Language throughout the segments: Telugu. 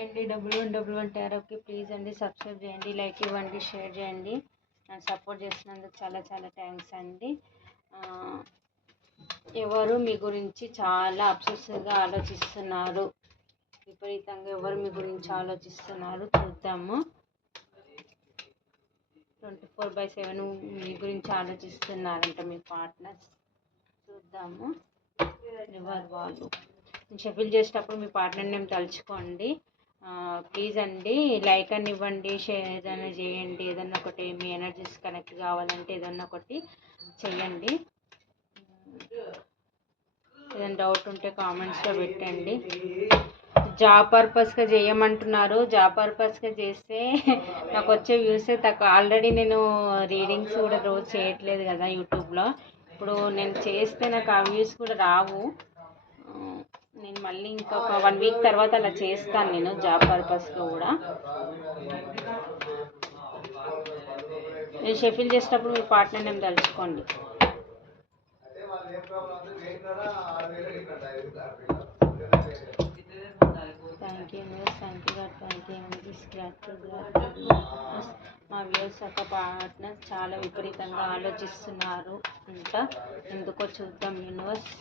హాయ్ అండి. డబుల్ వన్ టారోకి ప్లీజ్ అండి సబ్స్క్రైబ్ చేయండి, లైక్ ఇవ్వండి, షేర్ చేయండి. నన్ను సపోర్ట్ చేసినందుకు చాలా చాలా థ్యాంక్స్ అండి. ఎవరు మీ గురించి చాలా అబ్సెసివ్గా ఆలోచిస్తున్నారు, విపరీతంగా ఎవరు మీ గురించి ఆలోచిస్తున్నారు చూద్దాము. 24/7 మీ గురించి ఆలోచిస్తున్నారంట మీ పార్ట్నర్స్. చూద్దాము ఎవరు వాళ్ళు. షఫిల్ చేసేటప్పుడు మీ పార్ట్నర్ నేమ్ తలుచుకోండి ప్లీజ్ అండి. లైక్ అని ఇవ్వండి, షేర్ ఏదైనా చేయండి. ఏదన్నా ఒకటి మీ ఎనర్జీస్ కనెక్ట్ కావాలంటే ఏదన్నా ఒకటి చెయ్యండి. ఏదైనా డౌట్ ఉంటే కామెంట్స్లో పెట్టండి. జాబ్ పర్పస్గా చేయమంటున్నారు. జాబ్ పర్పస్గా చేస్తే నాకు వచ్చే వ్యూసే తక్కువ. ఆల్రెడీ నేను రీడింగ్స్ కూడా రోజు చేయట్లేదు కదా యూట్యూబ్లో. ఇప్పుడు నేను చేస్తే నాకు ఆ వ్యూస్ కూడా రావు. నేను మళ్ళీ ఇంకొక 1 వీక్ తర్వాత అలా చేస్తాను నేను జాబ్ పర్పస్గా కూడా. నేను షఫిల్ చేసేటప్పుడు మీ పార్ట్నర్ నేమ్ తలుచుకోండి. Thank you news, thank you God, thank you news, gratitude. మా వ్యూస్ ఒక పార్ట్నర్ చాలా విపరీతంగా ఆలోచిస్తున్నారు అంట. ఎందుకో చూద్దాం యూనివర్స్.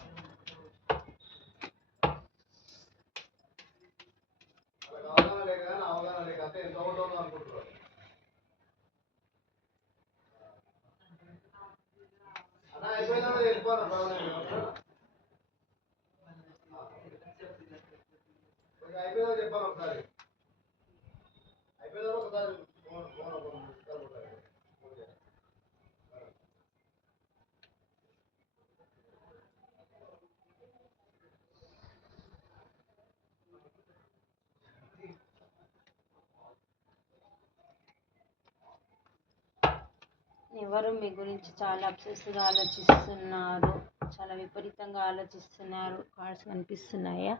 ఎవరు మీ గురించి చాలా అబ్సెసివ్గా ఆలోచిస్తున్నారు, చాలా విపరీతంగా ఆలోచిస్తున్నారు. కార్డ్స్ కనిపిస్తున్నాయా?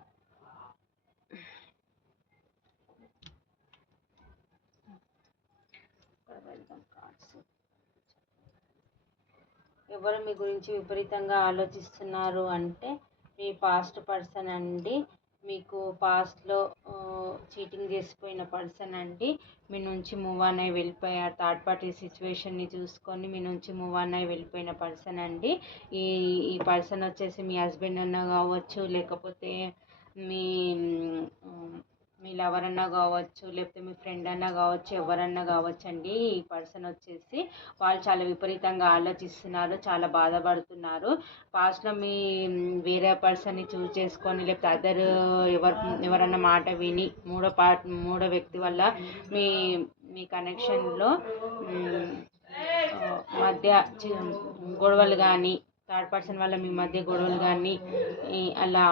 ఎవరు మీ గురించి విపరీతంగా ఆలోచిస్తున్నారు అంటే మీ పాస్ట్ పర్సన్ అండి. మీకు పాస్ట్లో చీటింగ్ చేసిపోయిన పర్సన్ అండి. మీ నుంచి మూవ్ ఆన్ అయి వెళ్ళిపోయారు. థర్డ్ పార్టీ సిచ్యువేషన్ని చూసుకొని మీ నుంచి మూవ్ ఆన్ అయి వెళ్ళిపోయిన పర్సన్ అండి. ఈ పర్సన్ వచ్చేసి మీ హస్బెండ్ అన్నా కావచ్చు, లేకపోతే మీ మీ లవర్ అన్నా కావచ్చు, లేకపోతే మీ ఫ్రెండ్ అన్నా కావచ్చు, ఎవరన్నా కావచ్చు అండి. ఈ పర్సన్ వచ్చేసి వాళ్ళు చాలా విపరీతంగా ఆలోచిస్తున్నారు, చాలా బాధపడుతున్నారు. పాస్ట్లో మీ వేరే పర్సన్ని చూస్ చేసుకొని, లేకపోతే అదర్ ఎవరన్నా మాట విని మూడో వ్యక్తి వల్ల మీ మీ కనెక్షన్లో మధ్య గొడవలు కానీ, థర్డ్ పర్సన్ వల్ల మీ మధ్య గొడవలు కానీ అలా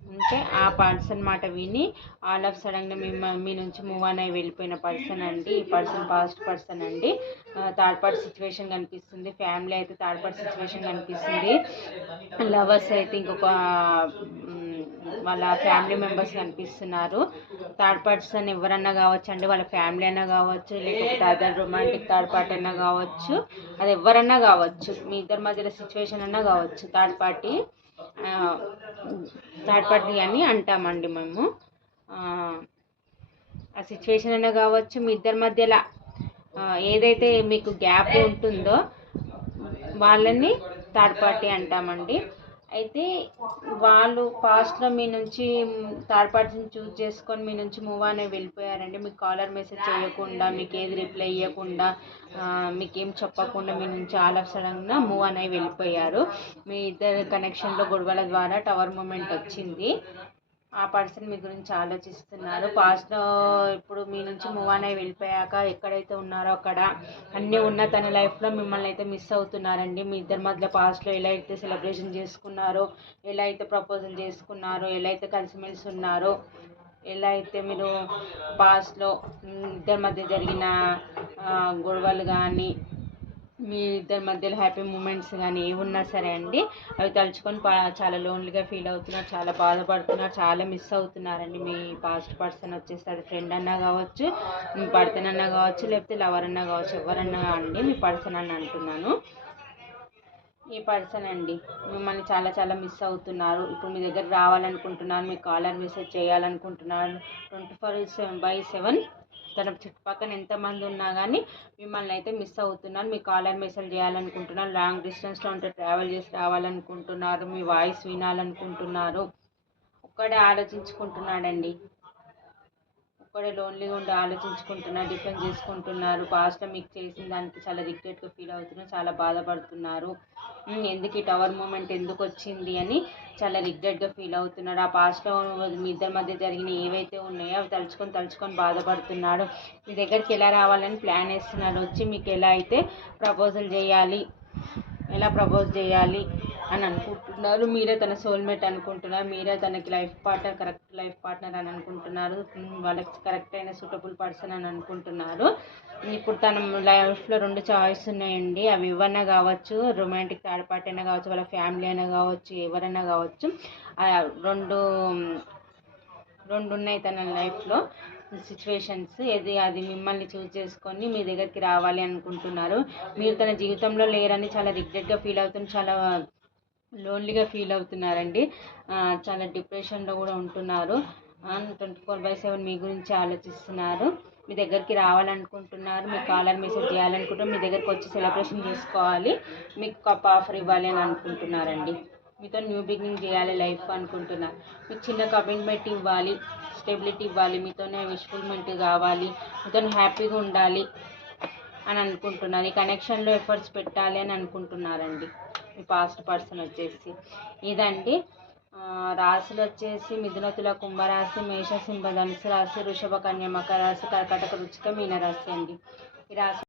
ఉంటే ఆ పర్సన్ మాట విని ఆల్ ఆఫ్ సడన్గా మీ నుంచి మూవ్ ఆన్ అయి వెళ్ళిపోయిన పర్సన్ అండి. ఈ పర్సన్ పాస్ట్ పర్సన్ అండి. థర్డ్ పార్టీ సిచ్యువేషన్ కనిపిస్తుంది. ఫ్యామిలీ అయితే థర్డ్ పార్టీ సిచ్యువేషన్ కనిపిస్తుంది. లవర్స్ అయితే ఇంకొక వాళ్ళ ఫ్యామిలీ మెంబర్స్ కనిపిస్తున్నారు. థర్డ్ పర్సన్ ఎవరన్నా కావచ్చు అండి, వాళ్ళ ఫ్యామిలీ అయినా కావచ్చు, లేకపోతే అదర్ రొమాంటిక్ థర్డ్ పార్టీ అయినా కావచ్చు, అది ఎవరన్నా కావచ్చు, మీ ఇద్దరి మధ్యలో సిచ్యువేషన్ అన్నా కావచ్చు. థర్డ్ పార్టీ అని అంటామండి మేము. ఆ సిచ్యువేషన్ అయినా కావచ్చు, మీ ఇద్దరి మధ్యలో ఏదైతే మీకు గ్యాప్ ఉంటుందో వాళ్ళని థర్డ్ పార్టీ అంటామండి. అయితే వాళ్ళు పాస్ట్లో మీ నుంచి థర్డ్ పార్టీని చూస్ చేసుకొని మీ నుంచి మూవ్ ఆన్ అయి వెళ్ళిపోయారండి. మీకు కాలర్ మెసేజ్ చేయకుండా, మీకు ఏది రిప్లై ఇవ్వకుండా, మీకేం చెప్పకుండా మీ నుంచి ఆల్ ఆఫ్ సడన్గా మూవ్ ఆన్ అయి వెళ్ళిపోయారు. మీ ఇద్దరు కనెక్షన్లో గొడవల ద్వారా టవర్ మూమెంట్ వచ్చింది. ఆ పర్సన్ మీ గురించి ఆలోచిస్తున్నారు. పాస్ట్లో ఇప్పుడు మీ నుంచి మూవ్ ఆన్ అయి వెళ్ళిపోయాక ఎక్కడైతే ఉన్నారో అక్కడ అన్నీ ఉన్న తన లైఫ్లో మిమ్మల్ని అయితే మిస్ అవుతున్నారండి. మీ ఇద్దరి మధ్య పాస్ట్లో ఎలా అయితే సెలబ్రేషన్ చేసుకున్నారో, ఎలా అయితే ప్రపోజల్ చేసుకున్నారో, ఎలా అయితే కలిసిమెలిసి ఉన్నారో, ఎలా అయితే మీరు పాస్ట్లో ఇద్దరి మధ్య జరిగిన గొడవలు కానీ, మీ ఇద్దరి మధ్యలో హ్యాపీ మూమెంట్స్ కానీ ఏమున్నా సరే అండి, అవి తలుచుకొని చాలా లోన్లీగా ఫీల్ అవుతున్నారు, చాలా బాధపడుతున్నారు, చాలా మిస్ అవుతున్నారండి. మీ పాస్ట్ పర్సన్ వచ్చేసి అది ఫ్రెండ్ అన్నా కావచ్చు, మీ పర్సన్ అన్నా కావచ్చు, లేకపోతే లవర్ అన్నా కావచ్చు, ఎవరన్నా అండి మీ పర్సన్ అని అంటున్నాను. ఈ పర్సన్ అండి మిమ్మల్ని చాలా చాలా మిస్ అవుతున్నారు. ఇప్పుడు మీ దగ్గర రావాలనుకుంటున్నారు, మీ కాలర్ మెసేజ్ చేయాలనుకుంటున్నారు. 24/7 తన చుట్టుపక్కల ఎంతమంది ఉన్నా కానీ మిమ్మల్ని అయితే మిస్ అవుతున్నారు. మీ కాలర్ మెసేజ్ చేయాలనుకుంటున్నారు. లాంగ్ డిస్టెన్స్లో ఉంటే ట్రావెల్ చేసి రావాలనుకుంటున్నారు. మీ వాయిస్ వినాలనుకుంటున్నారు. ఒక్కడే ఆలోచించుకుంటున్నాడండి. ఒక్కడే లోన్లీగా ఉండి ఆలోచించుకుంటున్నారు, డిఫెండ్ చేసుకుంటున్నారు. పాస్ట్లో మీకు చేసిన దానికి చాలా రిగ్రెట్గా ఫీల్ అవుతున్నారు, చాలా బాధపడుతున్నారు. ఎందుకు ఈ టవర్ మూమెంట్ ఎందుకు వచ్చింది అని చాలా రిగ్రెట్గా ఫీల్ అవుతున్నాడు. ఆ పాస్ట్లో మీ ఇద్దరి మధ్య జరిగిన ఏవైతే ఉన్నాయో అవి తలుచుకొని బాధపడుతున్నాడు. మీ దగ్గరికి ఎలా రావాలని ప్లాన్ వేస్తున్నాడు. వచ్చి మీకు ఎలా అయితే ఎలా ప్రపోజ్ చేయాలి అని అనుకుంటున్నారు. మీరే తన సోల్మేట్ అనుకుంటున్నారు. మీరే తనకి కరెక్ట్ లైఫ్ పార్ట్నర్ అని అనుకుంటున్నారు. వాళ్ళకి కరెక్ట్ అయిన సూటబుల్ పర్సన్ అని అనుకుంటున్నారు. ఇప్పుడు తన లైఫ్లో 2 చాయిస్ ఉన్నాయండి. అవి ఇవ్వన్నా కావచ్చు, రొమాంటిక్ థర్డ్ పార్టీ అయినా కావచ్చు, వాళ్ళ ఫ్యామిలీ అయినా కావచ్చు, ఎవరైనా కావచ్చు. రెండు ఉన్నాయి తన లైఫ్లో సిచ్యువేషన్స్. అది మిమ్మల్ని చూస్ చేసుకొని మీ దగ్గరికి రావాలి అనుకుంటున్నారు. మీరు తన జీవితంలో లేరని చాలా రిగ్రెట్గా ఫీల్ అవుతున్నారు, చాలా లోన్లీగా ఫీల్ అవుతున్నారండి. చాలా డిప్రెషన్లో కూడా ఉంటున్నారు. 24/7 మీ గురించి ఆలోచిస్తున్నారు. మీ దగ్గరికి రావాలనుకుంటున్నారు. మీ కాలర్ మెసేజ్ చేయాలనుకుంటున్నారు. మీ దగ్గరికి వచ్చి సెలబ్రేషన్ చేసుకోవాలి, మీకు కప్ ఆఫర్ ఇవ్వాలి అని అనుకుంటున్నారండి. మీతో న్యూ బిగినింగ్ చేయాలి లైఫ్ అనుకుంటున్నారు. మీకు చిన్న కమిట్మెంట్ ఇవ్వాలి, స్టెబిలిటీ ఇవ్వాలి, మీతోనే విష్ఫుల్మెంట్ కావాలి, మీతో హ్యాపీగా ఉండాలి అని అనుకుంటున్నారు. ఈ కనెక్షన్లో ఎఫర్ట్స్ పెట్టాలి అని అనుకుంటున్నారండి. మీ పాస్ట్ పర్సన్ వచ్చేసి ఇదండి. రాశులు వచ్చేసి మిథున, తుల, కుంభరాశి, మేష, సింహ, ధనుసు రాశి, వృషభ, కన్య, మకర రాశి, కర్కాటక, వృశ్చిక, మీనరాశి అండి. ఈ రాశి